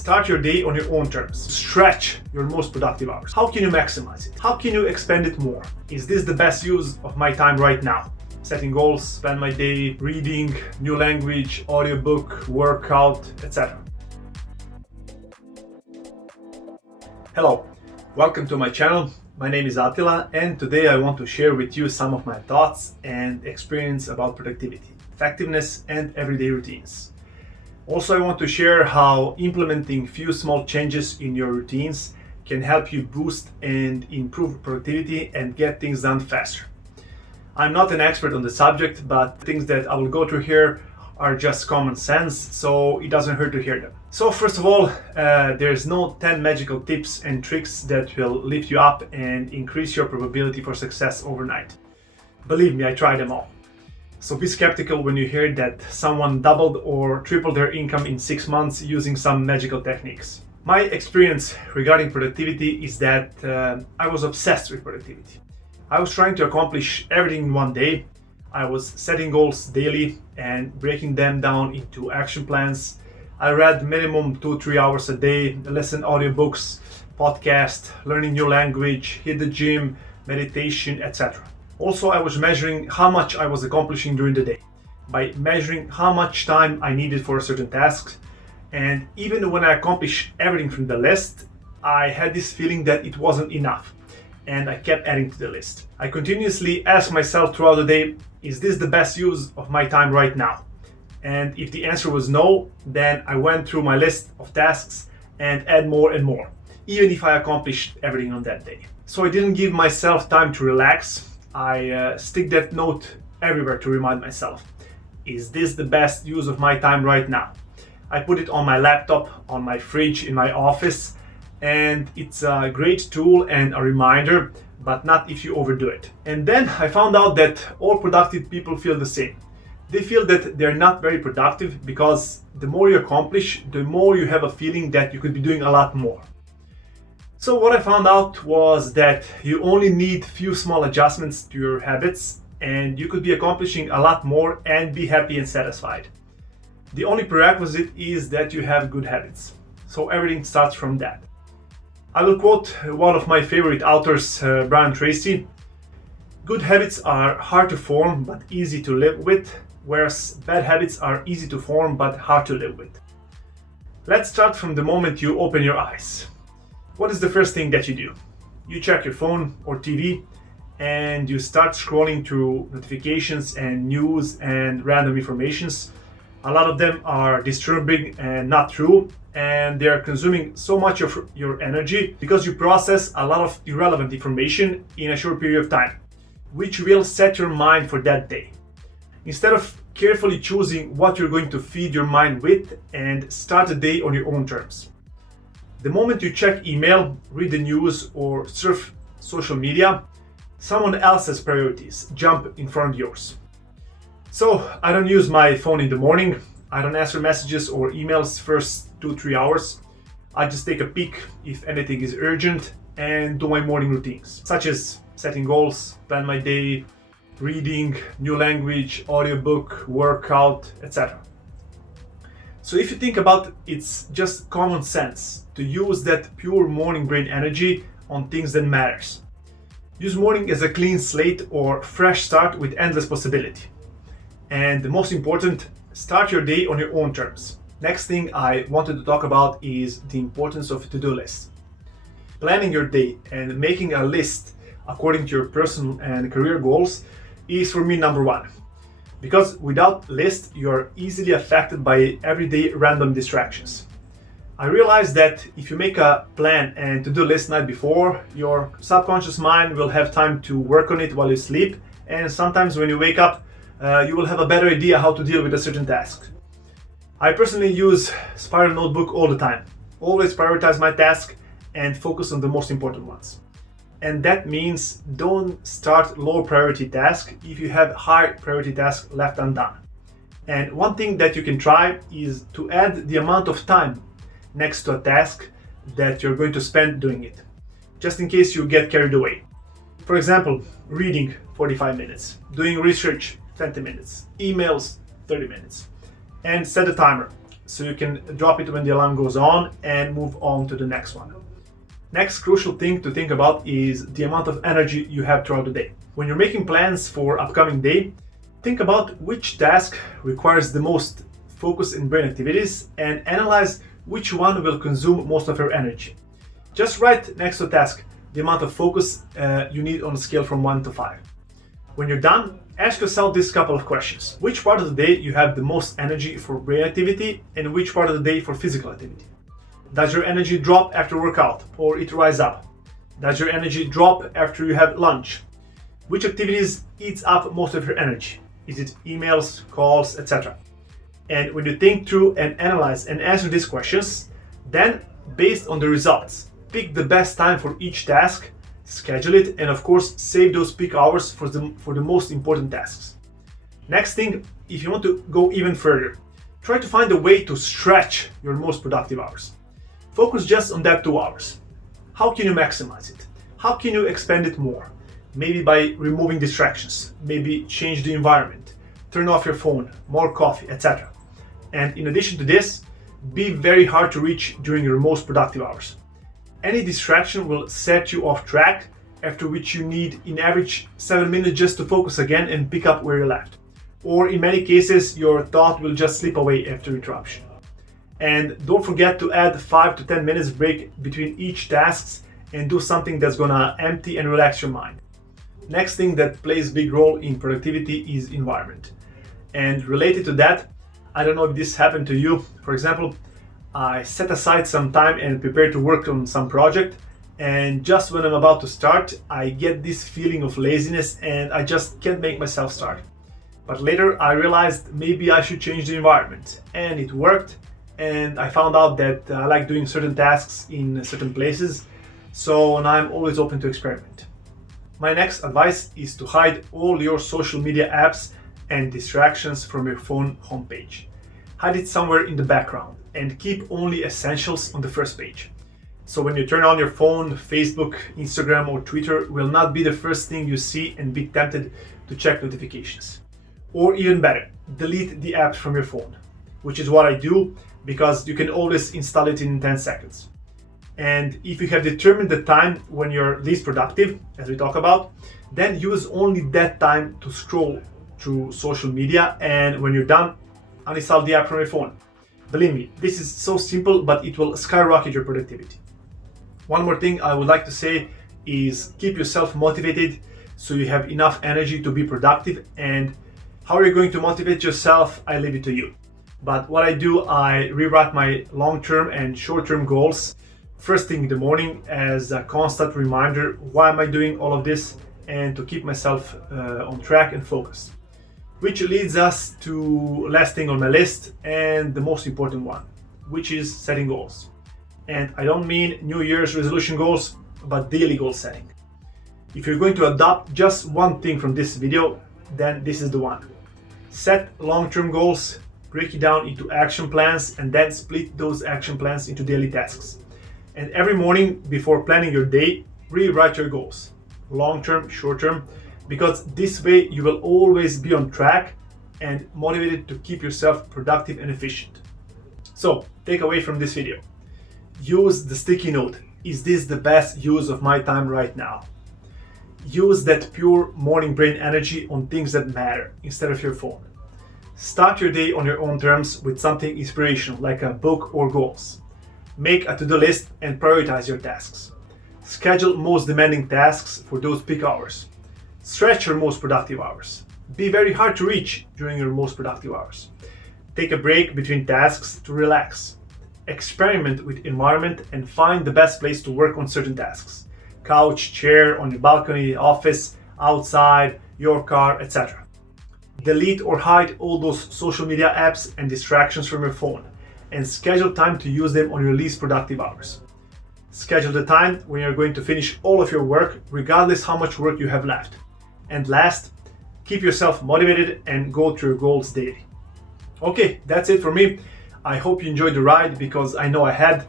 Start your day on your own terms. Stretch your most productive hours. How can you maximize it? How can you expend it more? Is this the best use of my time right now? Setting goals, spend my day reading, new language, audiobook, workout, etc. Hello, welcome to my channel. My name is Attila, and today I want to share with you some of my thoughts and experience about productivity, effectiveness, and everyday routines. Also, I want to share how implementing few small changes in your routines can help you boost and improve productivity and get things done faster. I'm not an expert on the subject, but things that I will go through here are just common sense, so it doesn't hurt to hear them. So first of all, there's no 10 magical tips and tricks that will lift you up and increase your probability for success overnight. Believe me, I tried them all. So be skeptical when you hear that someone doubled or tripled their income in 6 months using some magical techniques. My experience regarding productivity is that I was obsessed with productivity. I was trying to accomplish everything in one day. I was setting goals daily and breaking them down into action plans. I read minimum 2-3 hours a day, listen audiobooks, podcast, learning new language, hit the gym, meditation, etc. Also, I was measuring how much I was accomplishing during the day by measuring how much time I needed for a certain task. And even when I accomplished everything from the list, I had this feeling that it wasn't enough, and I kept adding to the list. I continuously asked myself throughout the day, is this the best use of my time right now? And if the answer was no, then I went through my list of tasks and add more and more, even if I accomplished everything on that day. So I didn't give myself time to relax. I stick that note everywhere to remind myself, is this the best use of my time right now? I put it on my laptop, on my fridge, in my office, and it's a great tool and a reminder, but not if you overdo it. And then I found out that all productive people feel the same. They feel that they're not very productive because the more you accomplish, the more you have a feeling that you could be doing a lot more. So what I found out was that you only need few small adjustments to your habits and you could be accomplishing a lot more and be happy and satisfied. The only prerequisite is that you have good habits. So everything starts from that. I will quote one of my favorite authors, Brian Tracy. Good habits are hard to form but easy to live with, whereas bad habits are easy to form but hard to live with. Let's start from the moment you open your eyes. What is the first thing that you do? You check your phone or TV and you start scrolling through notifications and news and random informations. A lot of them are disturbing and not true, and they are consuming so much of your energy because you process a lot of irrelevant information in a short period of time, which will set your mind for that day. Instead of carefully choosing what you're going to feed your mind with and start the day on your own terms. The moment you check email, read the news, or surf social media, someone else's priorities jump in front of yours. So I don't use my phone in the morning. I don't answer messages or emails first 2-3 hours. I just take a peek if anything is urgent and do my morning routines, such as setting goals, plan my day, reading, new language, audiobook, workout, etc. So if you think about it, it's just common sense to use that pure morning brain energy on things that matters. Use morning as a clean slate or fresh start with endless possibility. And the most important, start your day on your own terms. Next thing I wanted to talk about is the importance of to-do lists. Planning your day and making a list according to your personal and career goals is for me number one. Because without list, you're easily affected by everyday random distractions. I realized that if you make a plan and to-do list night before, your subconscious mind will have time to work on it while you sleep, and sometimes when you wake up, you will have a better idea how to deal with a certain task. I personally use Spiral Notebook all the time. Always prioritize my task and focus on the most important ones. And that means don't start low priority tasks if you have high priority tasks left undone. And one thing that you can try is to add the amount of time next to a task that you're going to spend doing it, just in case you get carried away. For example, reading 45 minutes, doing research 20 minutes, emails 30 minutes, and set a timer. so you can drop it when the alarm goes on and move on to the next one. Next crucial thing to think about is the amount of energy you have throughout the day. When you're making plans for upcoming day, think about which task requires the most focus and brain activities and analyze which one will consume most of your energy. Just write next to task the amount of focus you need on a scale from 1 to 5. When you're done, ask yourself this couple of questions. Which part of the day you have the most energy for brain activity and which part of the day for physical activity? Does your energy drop after workout or it rise up? Does your energy drop after you have lunch? Which activities eats up most of your energy? Is it emails, calls, etc.? And when you think through and analyze and answer these questions, then based on the results, pick the best time for each task, schedule it, and of course save those peak hours for the most important tasks. Next thing, if you want to go even further, try to find a way to stretch your most productive hours. Focus just on that 2 hours. How can you maximize it? How can you expand it more? Maybe by removing distractions, maybe change the environment, turn off your phone, more coffee, etc. And in addition to this, be very hard to reach during your most productive hours. Any distraction will set you off track, after which you need in average 7 minutes just to focus again and pick up where you left. Or in many cases, your thought will just slip away after interruption. And don't forget to add 5 to 10 minutes break between each tasks and do something that's gonna empty and relax your mind. Next thing that plays a big role in productivity is environment. And related to that, I don't know if this happened to you. For example, I set aside some time and prepare to work on some project, and just when I'm about to start, I get this feeling of laziness and I just can't make myself start. But later I realized maybe I should change the environment, and it worked. And I found out that I like doing certain tasks in certain places, so now I'm always open to experiment. My next advice is to hide all your social media apps and distractions from your phone homepage. Hide it somewhere in the background and keep only essentials on the first page. So when you turn on your phone, Facebook, Instagram or Twitter will not be the first thing you see and be tempted to check notifications. Or even better, delete the app from your phone, which is what I do because you can always install it in 10 seconds. And if you have determined the time when you're least productive, as we talk about, then use only that time to scroll through social media, and when you're done, uninstall the app from your phone. Believe me, this is so simple, but it will skyrocket your productivity. One more thing I would like to say is keep yourself motivated so you have enough energy to be productive, and how you're going to motivate yourself, I leave it to you. But what I do, I rewrite my long-term and short-term goals first thing in the morning as a constant reminder why am I doing all of this, and to keep myself on track and focused. Which leads us to last thing on my list and the most important one, which is setting goals. And I don't mean New Year's resolution goals, but daily goal setting. If you're going to adopt just one thing from this video, then this is the one. Set long-term goals, break it down into action plans, and then split those action plans into daily tasks. And every morning before planning your day, rewrite your goals, long-term, short-term, because this way you will always be on track and motivated to keep yourself productive and efficient. So, take away from this video. Use the sticky note. Is this the best use of my time right now? Use that pure morning brain energy on things that matter instead of your phone. Start your day on your own terms with something inspirational like a book or goals. Make a to-do list and prioritize your tasks. Schedule most demanding tasks for those peak hours. Stretch your most productive hours. Be very hard to reach during your most productive hours. Take a break between tasks to relax. Experiment with environment and find the best place to work on certain tasks. Couch, chair, on your balcony, office, outside, your car, etc. Delete or hide all those social media apps and distractions from your phone, and schedule time to use them on your least productive hours. Schedule the time when you're going to finish all of your work, regardless how much work you have left. And last, keep yourself motivated and go to your goals daily. Okay, that's it for me. I hope you enjoyed the ride because I know I had.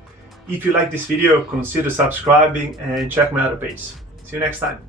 If you like this video, consider subscribing and check my other page. See you next time.